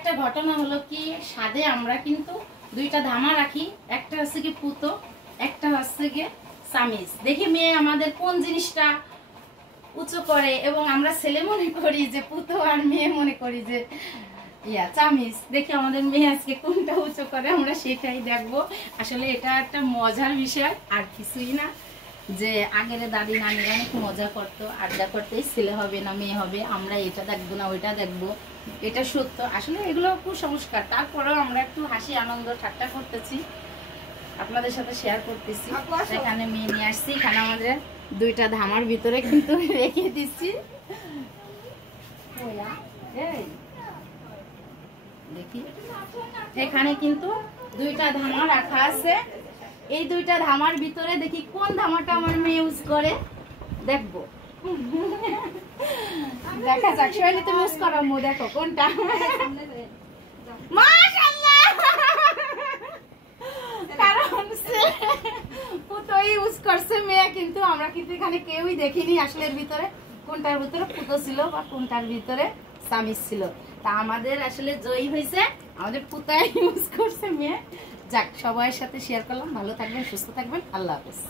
একটা ঘটনা হলো কি, স্বাদে আমরা কিন্তু দুইটা ধামা রাখি, একটা হচ্ছে কি পুতো, একটা হচ্ছে কি চামিচ। দেখি মেয়ে আমাদের কোন জিনিসটা উঁচু করে, এবং আমরা ছেলে মনে করি যে পুতো আর মেয়ে মনে করি যে চামিচ। দেখি আমাদের মেয়ে আজকে কোনটা উঁচু করে, আমরা সেটাই দেখবো। আসলে এটা একটা মজার বিষয়, আর কিছুই না। যে আগের দাদি নানিরা অনেক মজা করতো, আড্ডা করতে ছেলে হবে না মেয়ে হবে, আমরা এটা দেখবো না ওইটা দেখবো, এটা সত্য। আসলে এগুলো কুসংস্কার, তারপরেও আমরা একটু হাসি আনন্দ ঠাট্টা করতেছি, আপনাদের সাথে শেয়ার করতেছি। এখানে মেয়ে নিয়ে আসছি, এখানে আমাদের দুইটা ধামার ভিতরে কিন্তু রেখে দিচ্ছি। দেখি এখানে কিন্তু দুইটা ধামা রাখা আছে। এই দুইটা ধামার ভিতরে দেখি কোন ধামাটা আমার মেয়ে ইউজ করে, দেখবো। দেখা যাক, শৈলী তুমি ইউজ করো, মো দেখো কোনটা। মাশাআল্লাহ, কারণ পুতো ইউজ করছে মেয়ে, কিন্তু আমরা কিন্তু এখানে কেউই দেখিনি আসলে এর ভিতরে কোনটার ভিতরে পুতো ছিল বা কোনটার ভিতরে চামিচ ছিল। তা আমাদের আসলে জয়ী হয়েছে, আমাদের পুতাই ইউজ করছে মেয়ে। যাক, সবার সাথে শেয়ার করলাম। ভালো থাকবেন, সুস্থ থাকবেন, আল্লাহ হাফেজ।